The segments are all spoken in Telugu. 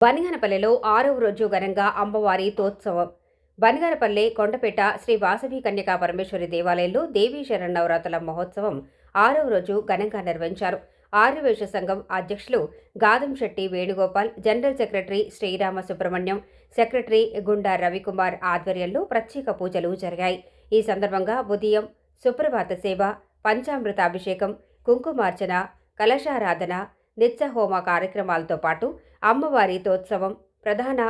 బనిగనపల్లెలో ఆరవ రోజు ఘనంగా అమ్మవారి తోత్సవం. బనిగనపల్లె కొండపేట శ్రీ వాసవి కన్యకా పరమేశ్వరి దేవాలయంలో దేవీ శరణవరాత్రుల మహోత్సవం ఆరవ రోజు ఘనంగా నిర్వహించారు. ఆర్యవేశ సంఘం అధ్యక్షులు Gadam Shetty Venugopal general secretary Srirama Subrahmanyam secretary Gunda Ravikumar ఆధ్వర్యంలో ప్రత్యేక పూజలు జరిగాయి. ఈ సందర్భంగా ఉదయం సుప్రభాత సేవ పంచామృతాభిషేకం కుంకుమార్చన కలశారాధన నిత్యహోమ కార్యక్రమాలతో పాటు అమ్మవారి తోత్సవం ప్రధాన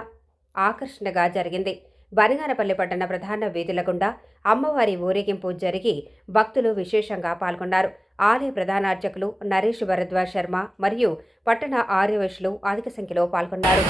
ఆకర్షణగా జరిగింది. బనగానపల్లి పట్టణ ప్రధాన వీధుల గుండా అమ్మవారి ఊరేగింపు జరిగి భక్తులు విశేషంగా పాల్గొన్నారు. ఆలయ ప్రధాన అర్చకులు నరేష్ భరద్వాజ్ శర్మ మరియు పట్టణ ఆర్యవేశులు అధిక సంఖ్యలో పాల్గొన్నారు.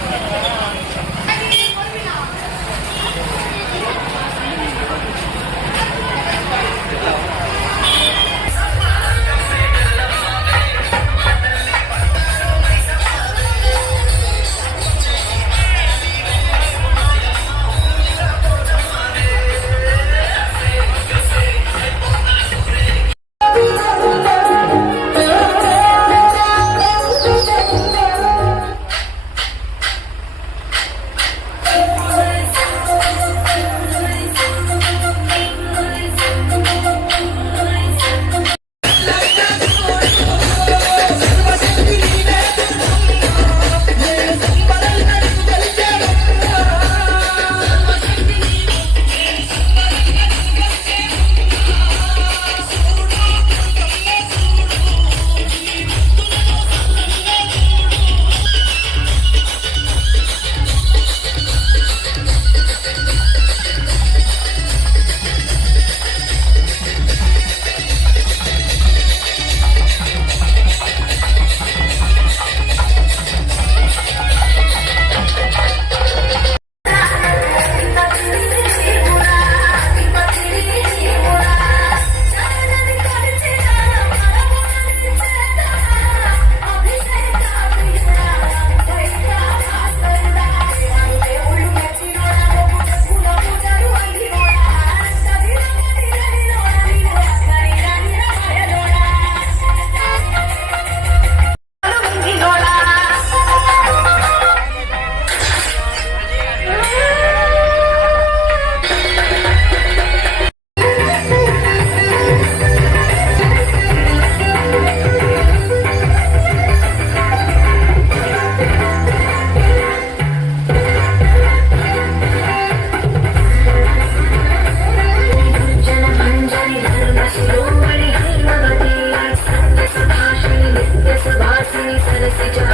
Chinese Tennessee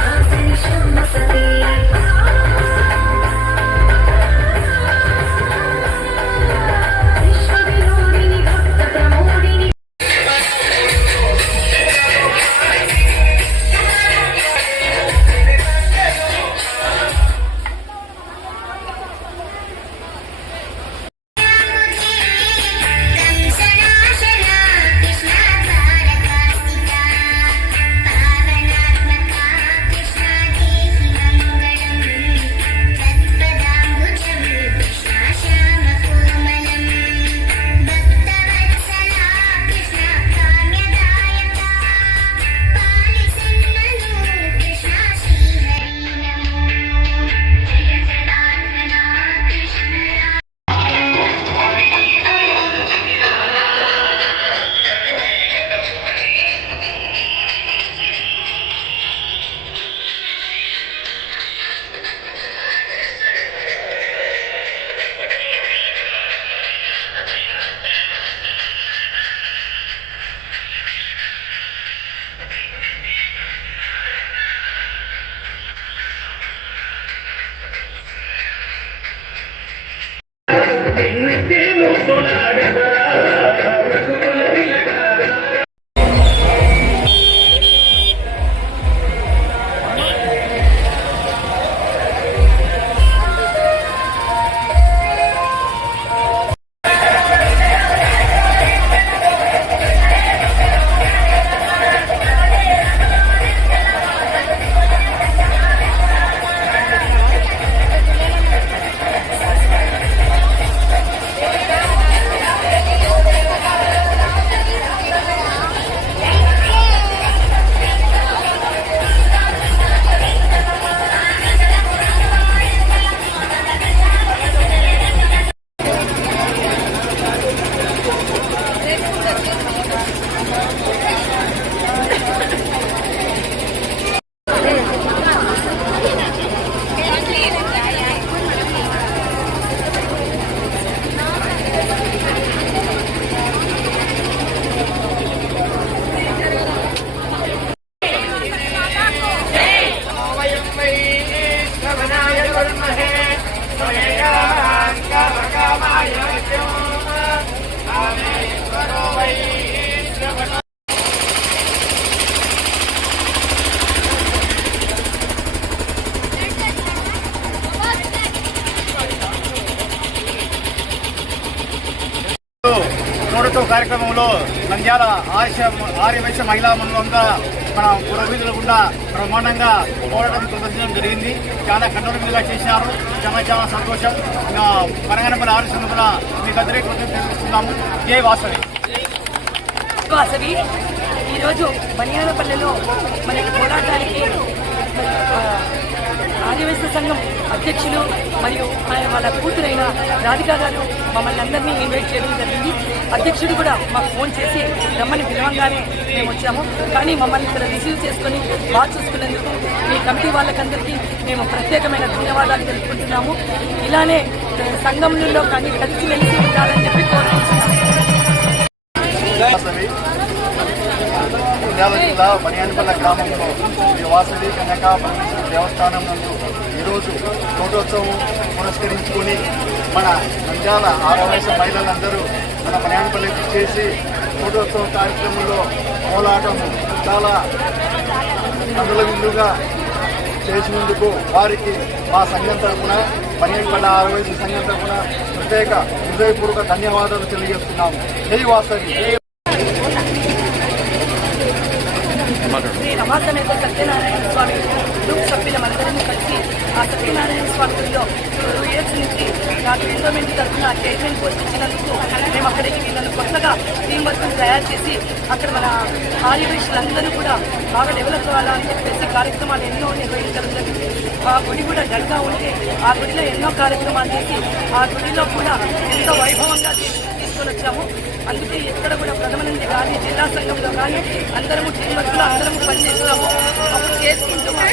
Hey. కార్యక్రమంలో నంద్యాల ఆశ ఆర్యవైశ్య మహిళా మండలంగా మన పురవీధుల గుండా బ్రహ్మాండంగా పోరాటం ప్రదర్శించడం జరిగింది. చాలా కఠోరంగా చేశారు. చాలా చాలా సంతోషం. ఇంకా పరగనపల్లి ఆర్య సంఘటన మీకు అందరికీ కృతజ్ఞతలు తెలుస్తున్నాము జై వాసవి. వాసవి ఈరోజు బనియాలపల్లెలో మనకి పోరాటానికి ఆర్యవేశ సంఘం అధ్యక్షులు మరియు ఆయన వాళ్ళ కూతురైన రాధికా గారు మమ్మల్ని అందరినీ ఇన్వైట్ చేయడం జరిగింది. అధ్యక్షుడు కూడా మాకు ఫోన్ చేసి రమ్మని పిలవంగానే మేము వచ్చాము. కానీ మమ్మల్ని ఇక్కడ రిసీవ్ చేసుకొని బాగా చూసుకునేందుకు మీ కమిటీ వాళ్ళకందరికీ మేము ప్రత్యేకమైన ధన్యవాదాలు తెలుపుకుంటున్నాము. ఇలానే సంఘంలో కానీ కలిసిమెలిసి ఉండాలని చెప్పి కోరుకుంటున్నాము. జిల్లా బనియానిపల్ల గ్రామంలో పరమేశ్వర దేవస్థానం నందు ఈరోజు తోటోత్సవం పురస్కరించుకొని మన నంద్యాల ఆరవయస మహిళలందరూ మన ప్రయాణపల్లి చేసి తోటోత్సవ కార్యక్రమంలో పోలాటం చాలా కనుల విందుగా చేసినందుకు వారికి మా సంఘం తరఫున బనియానిపల్లి ఆరవయస సంఘం తరఫున ప్రత్యేక హృదయపూర్వక ధన్యవాదాలు తెలియజేస్తున్నాము. జై వాసవి. శ్రీ సత్యనారాయణ స్వామి గ్రూప్ సభ్యులమందరం కలిసి ఆ సత్యనారాయణ స్వామి గుడిలో టూ ఇయర్స్ నుంచి నాకు ఎండోమెంట్ తరఫున చైర్మన్ పోస్ట్ ఇచ్చినందుకు మేము అక్కడికి వీళ్ళని కొత్తగా టీం వర్క్ తయారు చేసి అక్కడ మన ఆర్యవేషులందరూ కూడా బాగా డెవలప్ అవ్వాలని చెప్పేసి కార్యక్రమాలు ఎన్నో నిర్వహించడం జరిగింది. ఆ గుడి కూడా గడ్గా ఉంటే ఆ గుడిలో ఎన్నో కార్యక్రమాలు చేసి ఆ గుడిలో కూడా ఎంతో వైభవంగా తీసుకొని వచ్చాము. అందుకే ఎక్కడ కూడా ప్రథమ కానీ జిల్లా సంఘంలో కానీ అందరము టీం అందరము పనిచేస్తున్నాము అప్పుడు చేసుకుంటూ మా